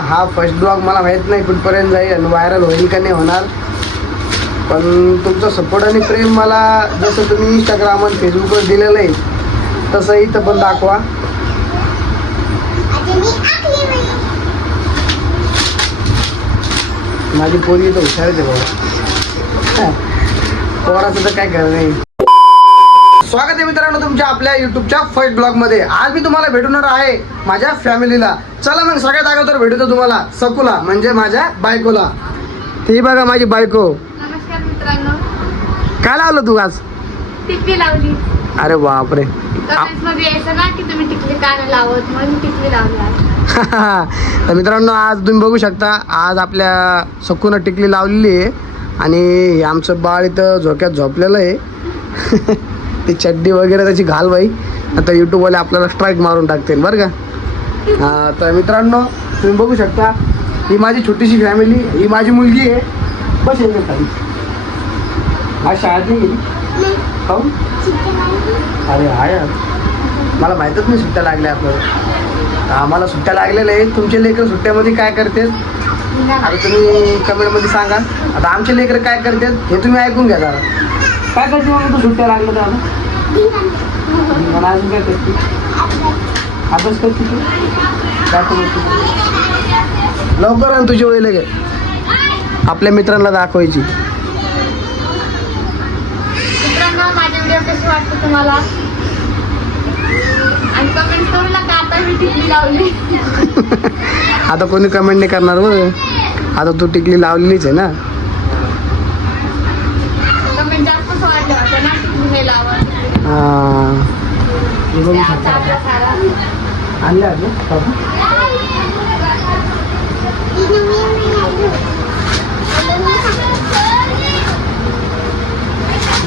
हा first blog मला माहीत नाही कुठपर्यंत जाईल आणि व्हायरल होईल का नाही होणार, पण तुमचा सपोर्ट आणि प्रेम मला जसं तुम्ही इंस्टाग्राम आणि फेसबुकवर दिलेलं आहे तसं इथं पण दाखवा. माझी पोरगी तर हुशारच आहे बाबा, पोराचं तर काय करणार नाही. स्वागत आहे मित्रांनो तुमच्या आपल्या युट्यूबच्या फर्स्ट ब्लॉगमध्ये. आज मी तुम्हाला भेटवणार आहे माझ्या फॅमिलीला. चला मग सगळ्यात अगोदर भेटतो तुम्हाला सकुला म्हणजे माझ्या बायकोला. ही बघा माझी बायको. नमस्कार मित्रांनो. काय लावलं तू आज? टिकली लावली. अरे बापरे. कमेंट्स मध्ये यायचं ना की तुम्ही टिकली का नाही लावत, म्हणून टिकली लावली. तर मित्रांनो आज तुम्ही बघू शकता, आज आपल्या सकुनं टिकली लावलेली आहे आणि आमचं बाळ इथं झोक्यात झोपलेलं आहे. ती चड्डी वगैरे त्याची घाल बाई, आता यूट्यूबवाले आपल्याला स्ट्राईक मारून टाकतील बरं का. तर मित्रांनो तुम्ही बघू शकता, ही माझी छोटीशी फॅमिली, ही माझी मुलगी आहे. बस येते खाली. आज शाळेत नाही गेली काहून? अरे हा यार, मला माहीतच नाही सुट्ट्या लागल्या आपल्याला. आम्हाला सुट्ट्या लागलेल्या आहेत. तुमचे लेकरं सुट्ट्यामध्ये काय करतात आता तुम्ही कमेंटमध्ये सांगा. आता आमचे लेकरं काय करतात हे तुम्ही ऐकून घ्या जरा. काय करते मग तू सुट्ट्या लागलं तर आता? मला अजून काय करते? अभ्यास करते तू? काय करते? लवकर आण तुझी वेळ लगे आपल्या मित्रांना दाखवायची. मित्रांनो माझे व्हिडिओ कसे वाटतं तुम्हाला, आणि कमेंट करू नका. आता मी टिकली लावली. आता कोणी कमेंट नाही करणार बघ, आता तू टिकली लावलेलीच आहे ना. कमेंट जास्तच वाटलं होतं ना टिकली नाही लावत. आणल्या अजून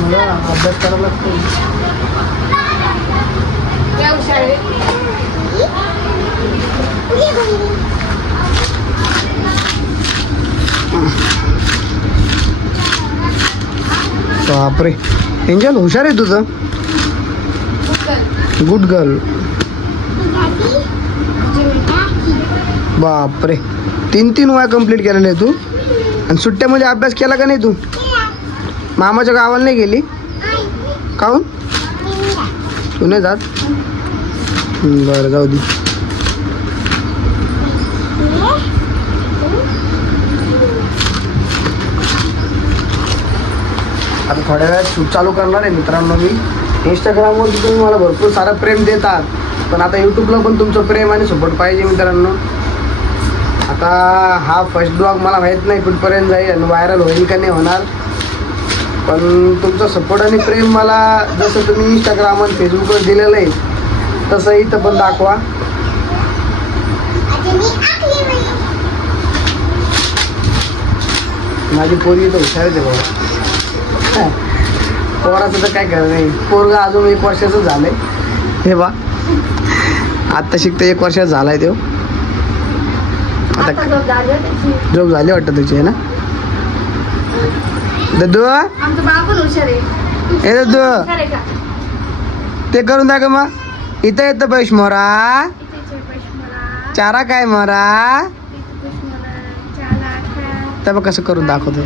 मला अभ्यास करावा लागतो. या हुशार आहे. बापरे एंजल हुशार आहे तुझं. Good girl. बापरे 3 वया कंप्लीट केलेले आहे तू, आणि सुट्ट्यामध्ये अभ्यास केला का नाही तू? मामाच्या गावाला नाही गेली काहून? तू नाही जात? बरं जाऊ दे. आता थोड्या वेळात शूट चालू करणार आहे मित्रांनो मी. इंस्टाग्रामवर तुम्ही मला भरपूर सारं प्रेम देतात, पण आता यूट्यूबला पण तुमचं प्रेम आणि सपोर्ट पाहिजे मित्रांनो. आता हा फर्स्ट ब्लॉग मला माहीत नाही कुठपर्यंत जाईल आणि व्हायरल होईल का नाही होणार, पण तुमचं सपोर्ट आणि प्रेम मला जसं तुम्ही इंस्टाग्राम आणि फेसबुकवर दिलेलं आहे तसं इथं पण दाखवा. माझी पोरगी तर हुशारच आहे बाबा, पोराचं तर काय करणार नाही. पोरगा अजून 1 वर्षाचं झालंय. हे बा आत्ता शिकतं 1 वर्षाचा झालाय तो. आता जॉब झाली वाटतं तुझी आहे ना दद्दू? आमचं बाळ पण हुशार आहे. हे दद्दू हुशार आहे का? ते करून दाखव मग. इथं येतं पैश मोरा चारा काय मोरा, तर मग कसं करून दाखवतो.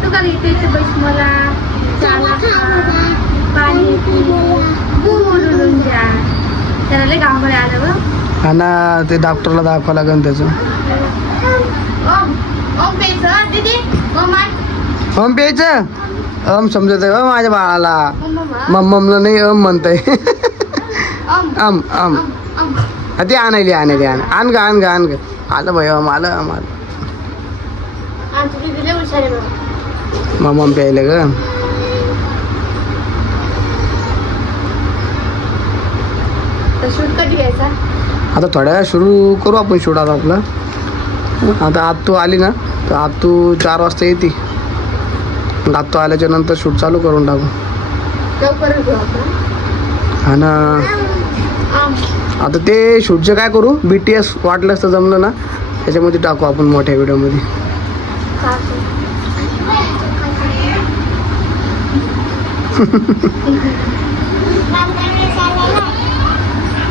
तू का इथे इथे बैस मला चाला पाणी बोलून द्या. त्याला लय गांभळे आलं बघ. हा ना, ते डॉक्टरला दाखवावं लागेल त्याचं. ओम ओम प्यायचं दीदी. ओम ओम प्यायचं. ओम समजत आहे माझ्या बाळाला. ओम मम्मला नाही ओम म्हणताय. ओम आम आम ओम. ते आणायली आण ग आलं भाई ओम आलं आम्हाला. आमची दीदी लय हुशार आहे बघ. मम्म प्यायला ग. तर शूट कधी घ्यायचा? आता थोड्या वेळा सुरू करू आपण शूट. आता आपला आता आत्तू आली ना तर आत्तू 4 वाजता येते. आत्तू आल्याच्या नंतर शूट चालू करून टाकू. लवकर घेऊ आपण. हा ना. आता ते शूटचं काय करू, BTS वाटलं असतं जमलं ना त्याच्यामध्ये टाकू आपण मोठ्या व्हिडिओमध्ये.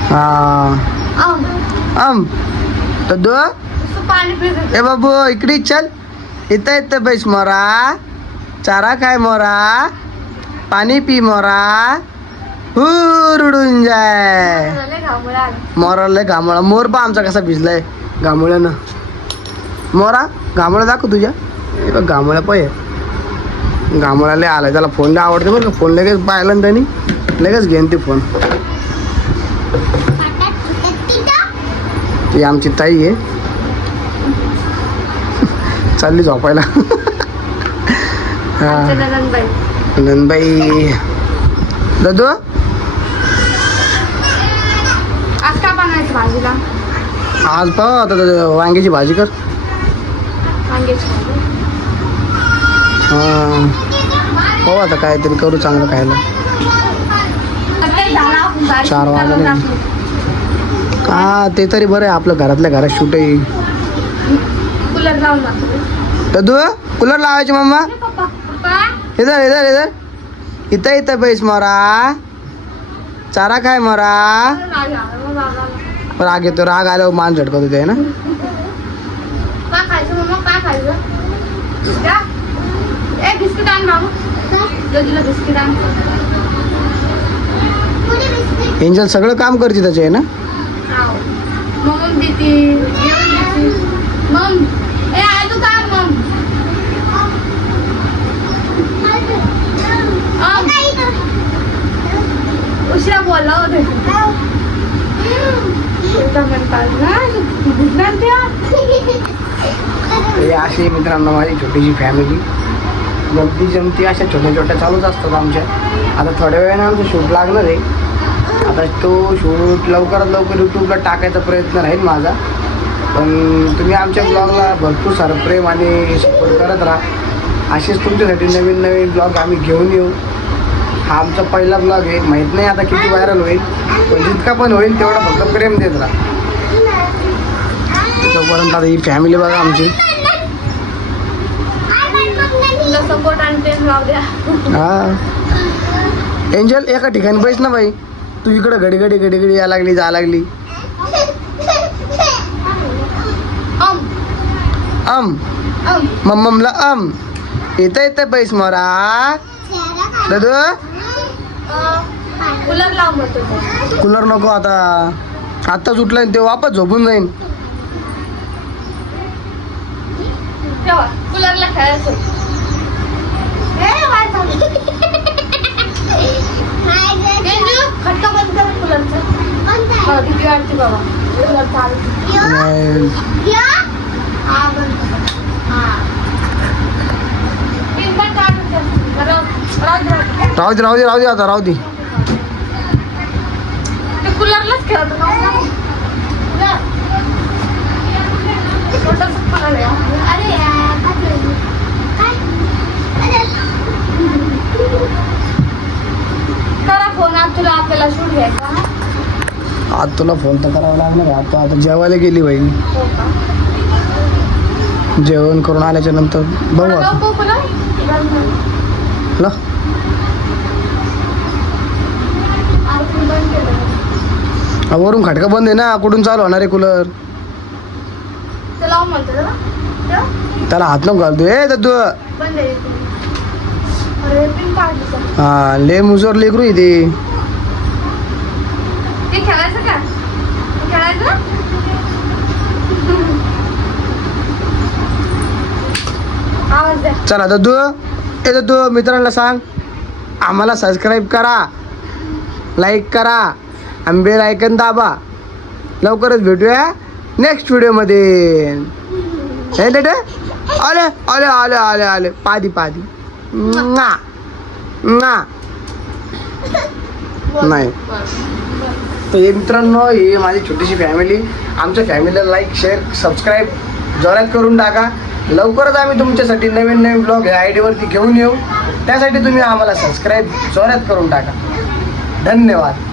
हा आम दद्दू पाणी पित ए बाबू इकडे चल. इथं इथं बैस मोरा. चारा काय मोरा. पाणी पी मोरा. हुरडून जाय. मोराला घामोळा. मोर पा आमचा कसा भिजलाय घामोळ्यानं. मोरा घामोळा दाखव तुझ्या. हे बघ घामोळ्या पाय. घामोळ्याला आलाय. त्याला फोन आवडते बरं का. फोन लगेच पाहिला ना त्यांनी लगेच घेईन ते फोन. ती आमची ताई आहे. चालली झोपायला. हा नंदबाई. दादू आज का बनवायचं भाजीला? आज पाहू आता वांग्याची भाजी कर. वांग्याची भाजी. हा पाहू आता काहीतरी करू चांगलं खायला. सकाळी झाला आपण बारीक 4 वाजले. करून टाकू. हा ते तरी बरं आहे. आपलं घरातल्या घरात शूट आहे. कूलर लावून टाकू. दादू कूलर लावायची मम्मा. पप्पा पप्पा इधर इधर इधर. इथं इथं बैस मोरा. चारा काय मोरा. राग आला मग बाबाला. राग येतो. राग आल्यावर मान झटकत होते ना. काय खायचं मम्मा काय खायचं? द्या. ए बिस्किट आण बाबू. दीदीला बिस्किट आण. एंजल सगळं काम करते त्याचे आहे ना. मम देती. मम ए आय तू काय मम. उशिरा बोलला होते. हे अशी मित्रांनो माझी छोटीशी फॅमिली. गमती जमती अशा छोट्या छोट्या चालूच असतात आमच्या. आता थोड्या वेळाने आमचं शूट लागणार आहे. आता तो शूट लवकरात लवकर यूट्यूबला टाकायचा प्रयत्न राहील माझा. पण तुम्ही आमच्या ब्लॉगला भरपूर सारं प्रेम आणि सपोर्ट करत राहा. असेच तुमच्यासाठी नवीन नवीन ब्लॉग आम्ही घेऊन येऊ. हा आमचा पहिला ब्लॉग आहे. माहीत नाही आता किती व्हायरल होईल. पण जितका पण होईल तेवढा फक्त प्रेम देत राहा. तोपर्यंत आता ही फॅमिली बघा आमची. सपोर्ट आणि प्रेम राहू द्या. हा एंजल एका ठिकाणी बैस ना बाई. तू इकडं घडी घडी घडी घडी या लागली जा लागली. अम मम्मला इथं इथं बैस मोरा. दादू कूलर लाव म्हणतो. कूलर नको आता. आत्ताच उठलाय ते वापस झोपून जाईन. तेव्हा कूलरला खेळायचं. खटका बंद कर कूलरचा. भीती वाटते बाबा. कूलर चालू. हा बंद कर. हा पिन पण काढून ठेव. राहू दे राहू दे राहू दे आता राहू दे. ते कूलरलाच खेळत अरे करा फोन. आज तुला आपल्याला शूट घ्यायचा. आज तुला फोन तर करावा लागणार. आता जेवायला गेली बाई. हो का? जेवण करून आल्याच्या नंतर बघू आता. ला वरून खटका बंद आहे ना. कुठून चालू होणार आहे कूलर. त्याला हात नको घालतो. ए दद्दू हा ले मुजोर लेकरू इथे. खेळायचं का? खेळायचं. आवाज द्या. चला दद्दू. ए दद्दू मित्रांना सांग आम्हाला सबस्क्राईब करा. लाईक करा आणि बेल आयकन दाबा. लवकरच भेटूया नेक्स्ट व्हिडिओमध्ये. हे डेटे आले आले आले आले आले. पादी पादी ना ना नाही. तर हे मित्रांनो ही माझी छोटीशी फॅमिली. आमच्या फॅमिलीला लाईक शेअर सबस्क्राईब जोरात करून टाका. लवकरच आम्ही तुमच्यासाठी नवीन नवीन ब्लॉग ह्या आयडीवरती घेऊन येऊ. त्यासाठी तुम्ही आम्हाला सबस्क्राईब जोरात करून टाका. धन्यवाद.